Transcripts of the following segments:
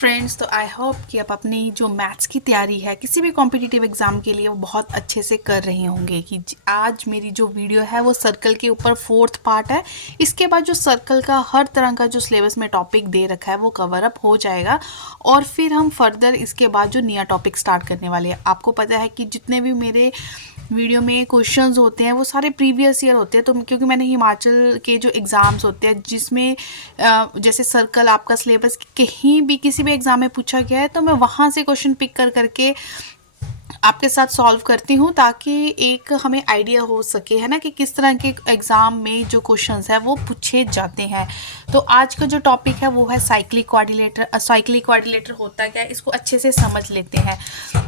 Friends, तो I hope कि आप अपनी जो मैथ्स की तैयारी है किसी भी कॉम्पिटिटिव एग्ज़ाम के लिए वो बहुत अच्छे से कर रहे होंगे। कि आज मेरी जो वीडियो है वो सर्कल के ऊपर फोर्थ पार्ट है। इसके बाद जो सर्कल का हर तरह का जो सिलेबस में टॉपिक दे रखा है वो कवर अप हो जाएगा और फिर हम फर्दर इसके बाद जो नया टॉपिक स्टार्ट करने वाले हैं। आपको पता है कि जितने भी मेरे वीडियो में क्वेश्चंस होते हैं वो सारे प्रीवियस ईयर होते हैं। तो क्योंकि मैंने हिमाचल के जो एग्ज़ाम्स होते हैं जिसमें जैसे सर्कल आपका सिलेबस कहीं भी किसी भी एग्ज़ाम में पूछा गया है तो मैं वहाँ से क्वेश्चन पिक कर करके आपके साथ सॉल्व करती हूँ ताकि एक हमें आइडिया हो सके, है ना, कि किस तरह के एग्ज़ाम में जो क्वेश्चंस है वो पूछे जाते हैं। तो आज का जो टॉपिक है वो है साइक्लिक कोऑर्डिनेटर। साइक्लिक कोऑर्डिनेटर होता क्या है इसको अच्छे से समझ लेते हैं।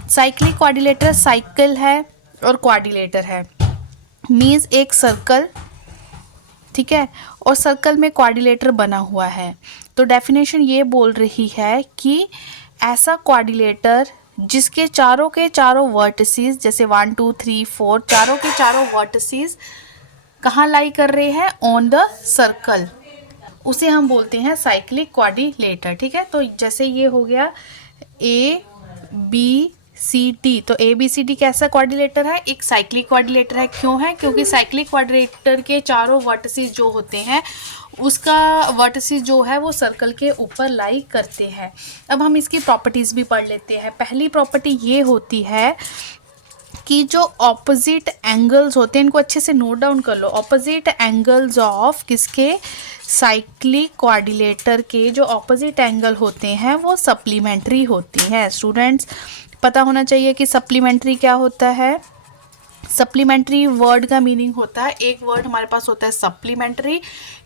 साइक्लिक कोऑर्डिनेटर साइकिल है और कोऑर्डिनेटर है, मीन्स एक सर्कल, ठीक है, और सर्कल में कोऑर्डिनेटर बना हुआ है। तो डेफिनेशन ये बोल रही है कि ऐसा कोऑर्डिनेटर जिसके चारों के चारों वर्टिसेस, जैसे 1 2 3 4 चारों के चारों वर्टिसेस कहाँ लाई कर रहे हैं, ऑन द सर्कल, उसे हम बोलते हैं साइक्लिक कोऑर्डिनेटर। ठीक है, तो जैसे ये हो गया ABCD, तो ABCD कैसा कोऑर्डिनेटर है, एक साइक्लिक कोऑर्डिनेटर है। क्यों है? क्योंकि साइक्लिक कोऑर्डिनेटर के चारों वर्टिसेस जो होते हैं उसका वर्टिसेस जो है वो सर्कल के ऊपर लाई करते हैं। अब हम इसकी प्रॉपर्टीज़ भी पढ़ लेते हैं। पहली प्रॉपर्टी ये होती है कि जो ऑपोजिट एंगल्स होते हैं, इनको अच्छे से नोट डाउन कर लो। ऑपोजिट एंगल्स ऑफ किसके, साइक्लिक कोऑर्डिनेटर के जो ऑपोजिट एंगल होते हैं वो सप्लीमेंट्री होती हैं। स्टूडेंट्स, पता होना चाहिए कि सप्लीमेंट्री क्या होता है। सप्लीमेंट्री वर्ड का मीनिंग होता है, एक वर्ड हमारे पास होता है सप्लीमेंट्री,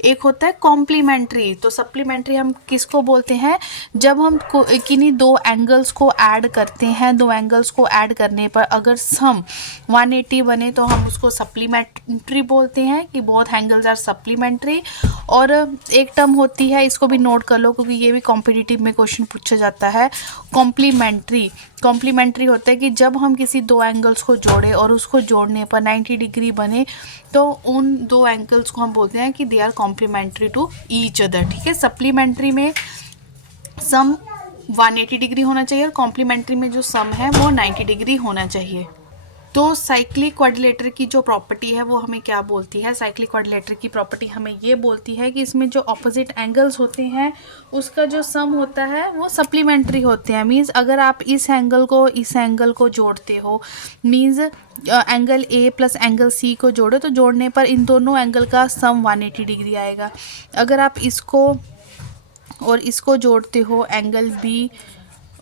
एक होता है कॉम्प्लीमेंट्री। तो सप्लीमेंट्री हम किसको बोलते हैं, जब हम किन्हीं दो एंगल्स को ऐड करते हैं, दो एंगल्स को ऐड करने पर अगर सम 180 बने तो हम उसको सप्लीमेंट्री बोलते हैं, कि बोथ एंगल्स आर सप्लीमेंट्री। और एक टर्म होती है, इसको भी नोट कर लो क्योंकि ये भी कॉम्पिटिटिव में क्वेश्चन पूछा जाता है, कॉम्प्लीमेंट्री। कॉम्प्लीमेंट्री होता है कि जब हम किसी दो एंगल्स को जोड़ें और उसको जोड़ने पर 90 डिग्री बने तो उन दो एंगल्स को हम बोलते हैं कि they are complementary to each other. ठीक है, सप्लीमेंट्री में सम 180 डिग्री होना चाहिए और कॉम्प्लीमेंट्री में जो सम है वो 90 डिग्री होना चाहिए। तो साइक्लिक कोऑर्डिनेटर की जो प्रॉपर्टी है वो हमें क्या बोलती है, साइक्लिक कोऑर्डिनेटर की प्रॉपर्टी हमें ये बोलती है कि इसमें जो ऑपोजिट एंगल्स होते हैं उसका जो सम होता है वो सप्लीमेंट्री होते हैं। मींस अगर आप इस एंगल को जोड़ते हो, means angle A plus angle C को जोड़ो तो जोड़ने पर इन दोनों एंगल का सम 180 डिग्री आएगा। अगर आप इसको और इसको जोड़ते हो, एंगल B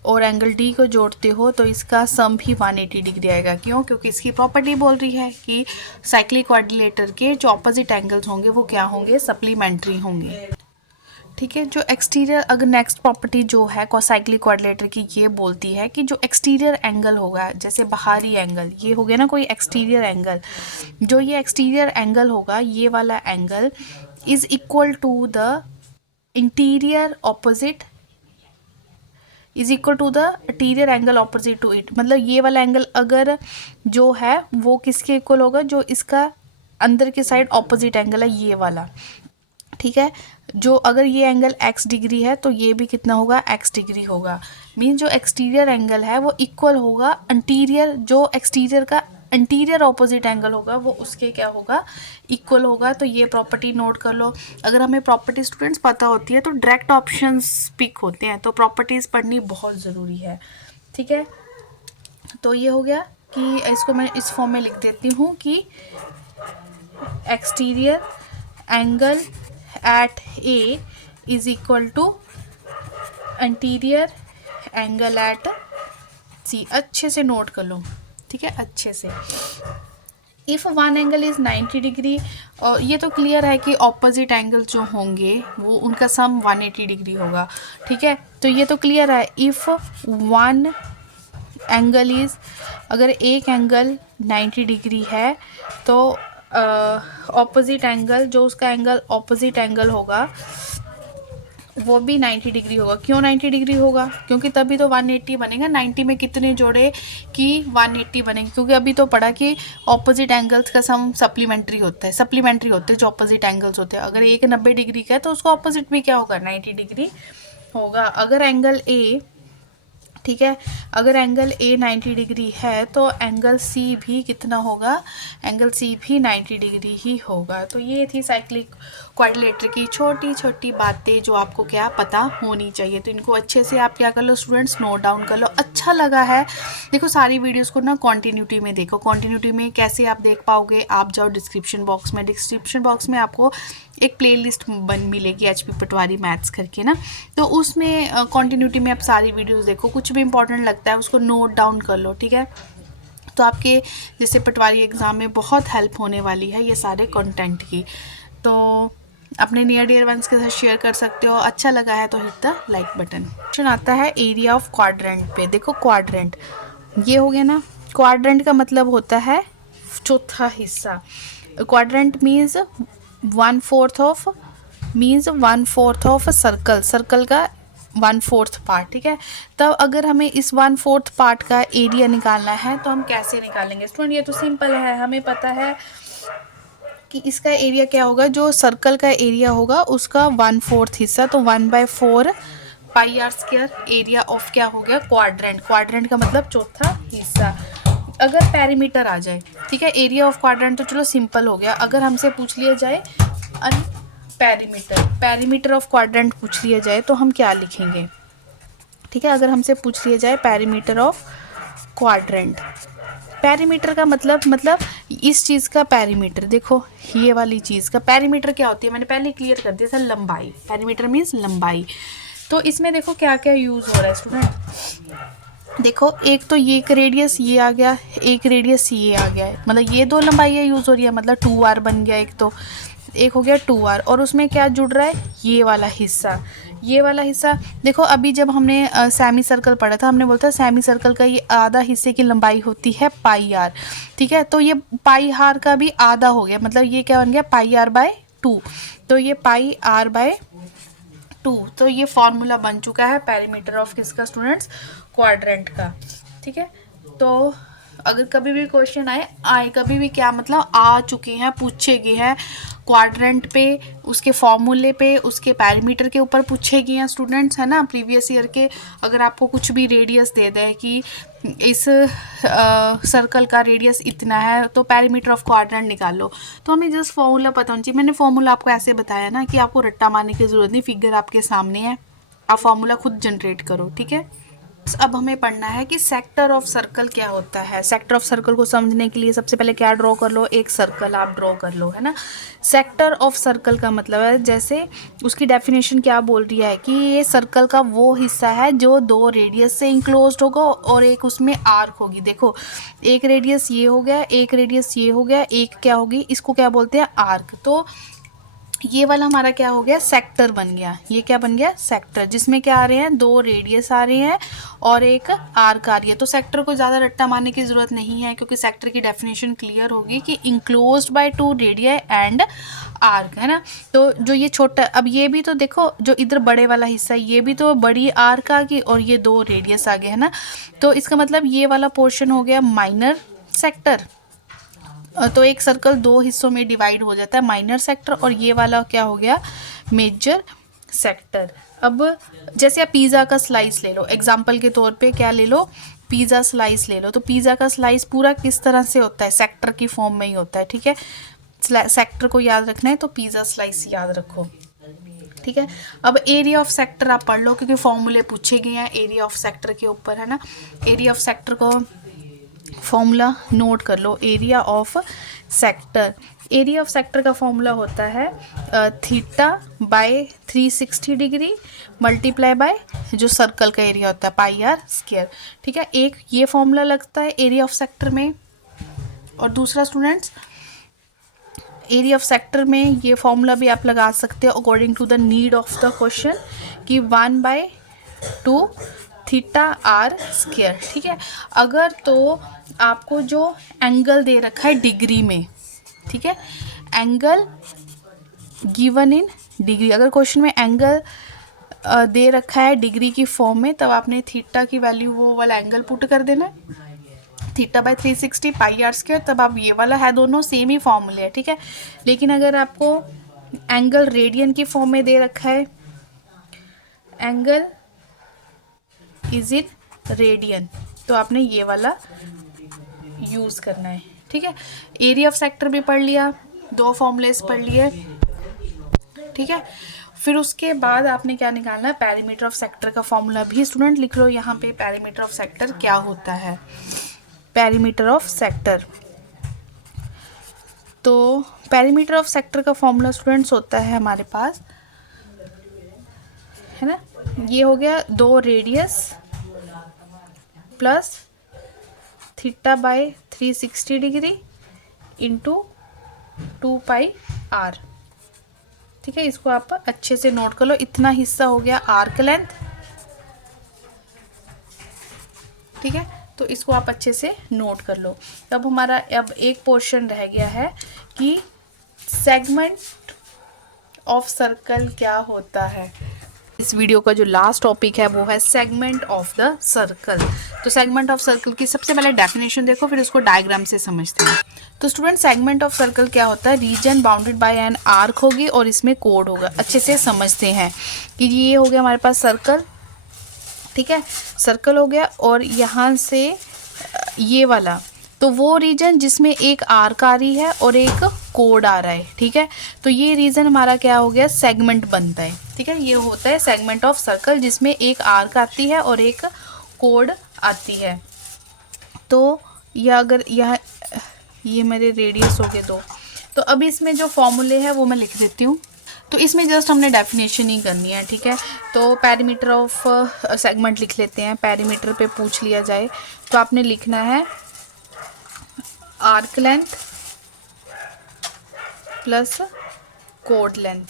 और एंगल डी को जोड़ते हो तो इसका सम भी 180 डिग्री आएगा। क्यों? क्योंकि इसकी प्रॉपर्टी बोल रही है कि साइक्लिक कोऑर्डिनेटर के जो ऑपोजिट एंगल्स होंगे वो क्या होंगे, सप्लीमेंट्री होंगे। ठीक है, जो एक्सटीरियर, अगर नेक्स्ट प्रॉपर्टी जो है साइक्लिक कोऑर्डिनेटर की ये बोलती है कि जो एक्सटीरियर एंगल होगा, जैसे बाहरी एंगल, ये हो गया ना कोई एक्सटीरियर एंगल, जो ये एक्सटीरियर एंगल होगा, ये वाला angle is equal to the interior opposite is equal to the interior angle opposite to it. मतलब ये वाला एंगल अगर जो है वो किसके इक्वल होगा, जो इसका अंदर के साइड ऑपोजिट एंगल है, ये वाला। ठीक है, जो अगर ये एंगल x डिग्री है तो ये भी कितना होगा, x डिग्री होगा। मीन जो एक्सटीरियर एंगल है वो इक्वल होगा इंटीरियर, जो एक्सटीरियर का इंटीरियर ऑपोजिट एंगल होगा वो उसके क्या होगा, इक्वल होगा। तो ये प्रॉपर्टी नोट कर लो। अगर हमें प्रॉपर्टी स्टूडेंट्स पता होती है तो डायरेक्ट ऑप्शंस पिक होते हैं, तो प्रॉपर्टीज़ पढ़नी बहुत ज़रूरी है। ठीक है, तो ये हो गया कि इसको मैं इस फॉर्म में लिख देती हूँ कि exterior angle at A is equal to interior angle at C। अच्छे से नोट कर लो, ठीक है, अच्छे से। If one angle is 90 degree, और ये तो क्लियर है कि ऑपोजिट एंगल जो होंगे वो उनका सम 180 डिग्री होगा। ठीक है, तो ये तो क्लियर है। इफ़ वन एंगल इज़, अगर एक एंगल 90 डिग्री है तो ऑपोजिट एंगल, जो उसका एंगल ऑपोजिट एंगल होगा वो भी 90 डिग्री होगा। क्यों 90 डिग्री होगा? क्योंकि तभी तो 180 बनेगा। 90 में कितने जोड़े कि 180 बनेंगे, क्योंकि अभी तो पढ़ा कि ऑपोजिट एंगल्स का सम सप्लीमेंट्री होता है जो ऑपोजिट एंगल्स होते हैं। अगर एक 90 डिग्री का है तो उसका ऑपोजिट भी क्या होगा, 90 डिग्री होगा, अगर एंगल ए, ठीक है, अगर एंगल ए 90 डिग्री है तो एंगल सी भी कितना होगा, एंगल सी भी 90 डिग्री ही होगा। तो ये थी साइक्लिक क्वाड्रिलेटर की छोटी छोटी बातें जो आपको क्या पता होनी चाहिए। तो इनको अच्छे से आप क्या कर लो स्टूडेंट्स, नोट डाउन कर लो। अच्छा लगा है, देखो सारी वीडियोस को ना कॉन्टिन्यूटी में देखो। कॉन्टिन्यूटी में कैसे आप देख पाओगे, आप जाओ डिस्क्रिप्शन बॉक्स में, डिस्क्रिप्शन बॉक्स में आपको एक प्लेलिस्ट बन मिलेगी एचपी पटवारी मैथ्स करके ना, तो उसमें कॉन्टिन्यूटी में आप सारी वीडियोस देखो, कुछ भी इंपॉर्टेंट लगता है उसको नोट डाउन कर लो, ठीक है। तो आपके जैसे पटवारी एग्ज़ाम में बहुत हेल्प होने वाली है ये सारे कंटेंट की। तो अपने नियर डियर वंस के साथ शेयर कर सकते हो। अच्छा लगा है तो hit the like button. Question आता है एरिया ऑफ क्वाड्रेंट पे। देखो क्वाड्रेंट ये हो गया ना, क्वाड्रेंट का मतलब होता है चौथा हिस्सा। Quadrant means 1/4 of circle, circle का 1/4 पार्ट, ठीक है। तब अगर हमें इस 1/4 पार्ट का एरिया निकालना है तो हम कैसे निकालेंगे स्टूडेंट, ये तो सिंपल है, हमें पता है कि इसका एरिया क्या होगा, जो सर्कल का एरिया होगा उसका 1/4 हिस्सा, तो 1/4 पाई आर स्क्वायर एरिया ऑफ क्या हो गया, क्वाड्रेंट। क्वाड्रेंट का मतलब चौथा हिस्सा। अगर पेरीमीटर आ जाए, ठीक है, एरिया ऑफ क्वाड्रेंट तो चलो सिंपल हो गया। अगर हमसे पूछ लिया जाए पेरीमीटर, पेरीमीटर ऑफ क्वाड्रेंट पूछ लिया जाए तो हम क्या लिखेंगे, ठीक है। अगर हमसे पूछ लिया जाए पेरीमीटर ऑफ क्वाड्रेंट, पेरीमीटर का मतलब इस चीज़ का पेरीमीटर, देखो ये वाली चीज़ का पेरीमीटर क्या होती है, मैंने पहले क्लियर कर दिया था, लंबाई। पेरीमीटर मीन्स लंबाई। तो इसमें देखो क्या क्या यूज़ हो रहा है स्टूडेंट, देखो एक तो ये एक रेडियस ये आ गया, एक रेडियस ये आ गया है, मतलब ये दो लंबाइयाँ यूज़ हो रही है, मतलब 2r बन गया एक, तो एक हो गया 2r, और उसमें क्या जुड़ रहा है, ये वाला हिस्सा, ये वाला हिस्सा। देखो अभी जब हमने सेमी सर्कल पढ़ा था, हमने बोला था सेमी सर्कल का ये आधा हिस्से की लंबाई होती है पाई आर, ठीक है। तो ये पाई आर का भी आधा हो गया, मतलब ये क्या बन गया, पाई आर बाय 2, तो ये पाई आर बाय 2। तो ये फॉर्मूला बन चुका है पेरीमीटर ऑफ किसका स्टूडेंट्स, क्वाड्रेंट का, ठीक है। तो अगर कभी भी क्वेश्चन आए कभी भी क्या मतलब आ चुके हैं, पूछे गए हैं क्वाड्रेंट पे, उसके फॉर्मूले पे, उसके पैरामीटर के ऊपर पूछे गए हैं स्टूडेंट्स, है ना, प्रीवियस ईयर के। अगर आपको कुछ भी रेडियस दे दे कि इस सर्कल का रेडियस इतना है तो पैरामीटर ऑफ क्वाड्रेंट निकाल लो, तो हमें जस्ट फॉर्मूला पता होना चाहिए। मैंने फॉर्मूला आपको ऐसे बताया ना कि आपको रट्टा मारने की ज़रूरत नहीं, फिगर आपके सामने है, आप फॉर्मूला खुद जनरेट करो, ठीक है। अब हमें पढ़ना है कि सेक्टर ऑफ सर्कल क्या होता है। सेक्टर ऑफ सर्कल को समझने के लिए सबसे पहले क्या ड्रॉ कर लो, एक सर्कल आप ड्रॉ कर लो, है ना। सेक्टर ऑफ सर्कल का मतलब है, जैसे उसकी डेफिनेशन क्या बोल रही है कि ये सर्कल का वो हिस्सा है जो दो रेडियस से इंक्लोज्ड होगा और एक उसमें आर्क होगी। देखो एक रेडियस ये हो गया, एक रेडियस ये हो गया, एक क्या होगी, इसको क्या बोलते हैं, आर्क। तो ये वाला हमारा क्या हो गया, सेक्टर बन गया। ये क्या बन गया, सेक्टर, जिसमें क्या आ रहे हैं, दो रेडियस आ रहे हैं और एक आर्क आ रही है। तो सेक्टर को ज़्यादा रट्टा मारने की ज़रूरत नहीं है, क्योंकि सेक्टर की डेफिनेशन क्लियर होगी कि enclosed by 2 radius and arc, है ना। तो जो ये छोटा, अब ये भी तो देखो, जो इधर बड़े वाला हिस्सा ये भी तो बड़ी आर्क आ गई और ये दो रेडियस आ गए, है ना। तो इसका मतलब ये वाला पोर्शन हो गया माइनर सेक्टर। तो एक सर्कल दो हिस्सों में डिवाइड हो जाता है, माइनर सेक्टर, और ये वाला क्या हो गया, मेजर सेक्टर। अब जैसे आप पिज़्ज़ा का स्लाइस ले लो, एग्जांपल के तौर पे क्या ले लो, पिज़्ज़ा स्लाइस ले लो। तो पिज़्ज़ा का स्लाइस पूरा किस तरह से होता है, सेक्टर की फॉर्म में ही होता है, ठीक है। सेक्टर को याद रखना है तो पिज़्ज़ा स्लाइस याद रखो, ठीक है। अब एरिया ऑफ सेक्टर आप पढ़ लो, क्योंकि फॉर्मूले पूछे गए हैं एरिया ऑफ सेक्टर के ऊपर, है ना। एरिया ऑफ सेक्टर को फॉर्मूला नोट कर लो, area of sector. Area of sector का फॉर्मूला होता है theta by 360 degree multiply by जो सर्कल का एरिया होता है पाई आर स्क्वायर, ठीक है। एक ये फॉर्मूला लगता है एरिया ऑफ सेक्टर में, और दूसरा स्टूडेंट्स एरिया ऑफ सेक्टर में ये फॉर्मूला भी आप लगा सकते हो according to the need of the question, कि 1/2 थीटा आर स्क्वायर, ठीक है। अगर तो आपको जो एंगल दे रखा है डिग्री में, ठीक है, एंगल गिवन इन डिग्री, अगर क्वेश्चन में एंगल दे रखा है डिग्री की फॉर्म में, तब आपने थीटा की वैल्यू वो वाला एंगल पुट कर देना, theta by 360 pi R square, तब आप ये वाला है, दोनों सेम ही फॉर्मूले है, ठीक है। लेकिन अगर आपको एंगल रेडियन की फॉर्म में दे रखा है, एंगल इज इन रेडियन, तो आपने ये वाला यूज़ करना है, ठीक है। एरिया ऑफ सेक्टर भी पढ़ लिया, 2 फॉर्मूलेस पढ़ लिए, ठीक है। फिर उसके बाद आपने क्या निकालना है, पेरीमीटर ऑफ सेक्टर का फॉर्मूला भी स्टूडेंट लिख लो यहाँ पे। पेरीमीटर ऑफ सेक्टर क्या होता है, पेरीमीटर ऑफ सेक्टर, तो पेरीमीटर ऑफ सेक्टर का फॉर्मूला स्टूडेंट्स होता है हमारे पास, है ना, ये हो गया 2 radius plus theta by 360 degree into 2 pi R, ठीक है। इसको आप अच्छे से नोट कर लो, इतना हिस्सा हो गया आर्क लेंथ, ठीक है। तो इसको आप अच्छे से नोट कर लो। अब हमारा अब एक पोर्शन रह गया है कि सेगमेंट ऑफ सर्कल क्या होता है। इस वीडियो का जो लास्ट टॉपिक है वो है सेगमेंट ऑफ द सर्कल। तो सेगमेंट ऑफ सर्कल की सबसे पहले डेफिनेशन देखो, फिर उसको डायग्राम से समझते हैं। तो स्टूडेंट सेगमेंट ऑफ सर्कल क्या होता है, reason bounded by an arc होगी और इसमें कोड होगा। अच्छे से समझते हैं कि ये हो गया हमारे पास सर्कल, ठीक है, सर्कल हो गया, और यहाँ से ये वाला तो वो रीजन जिसमें एक आर्क आ रही है और एक कोड आ रहा है, ठीक है। तो ये रीजन हमारा क्या हो गया, सेगमेंट बनता है, ठीक है। ये होता है सेगमेंट ऑफ सर्कल जिसमें एक आर्क आती है और एक कोड आती है। तो यह अगर यह ये मेरे रेडियस हो गए 2, तो अभी इसमें जो फॉर्मूले हैं वो मैं लिख देती हूँ। तो इसमें जस्ट हमने डेफिनेशन ही करनी है, ठीक है। तो पेरीमीटर ऑफ सेगमेंट लिख लेते हैं। पेरीमीटर पे पूछ लिया जाए तो आपने लिखना है arc length plus code length,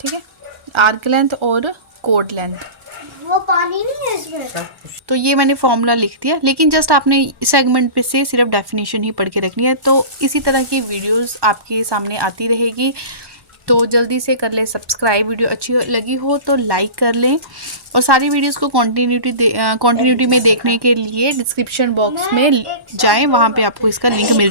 ठीक है, आर्क लेंथ और कोड लेंथ। वो पानी नहीं है इसमें। तो ये मैंने फॉर्मूला लिख दिया, लेकिन जस्ट आपने सेगमेंट पे से सिर्फ डेफिनेशन ही पढ़ के रखनी है। तो इसी तरह की वीडियोस आपके सामने आती रहेगी, तो जल्दी से कर लें सब्सक्राइब। वीडियो अच्छी लगी हो तो लाइक कर लें, और सारी वीडियोस को कंटिन्यूटी में देखने के लिए डिस्क्रिप्शन बॉक्स में जाएं, वहाँ पे आपको इसका लिंक मिल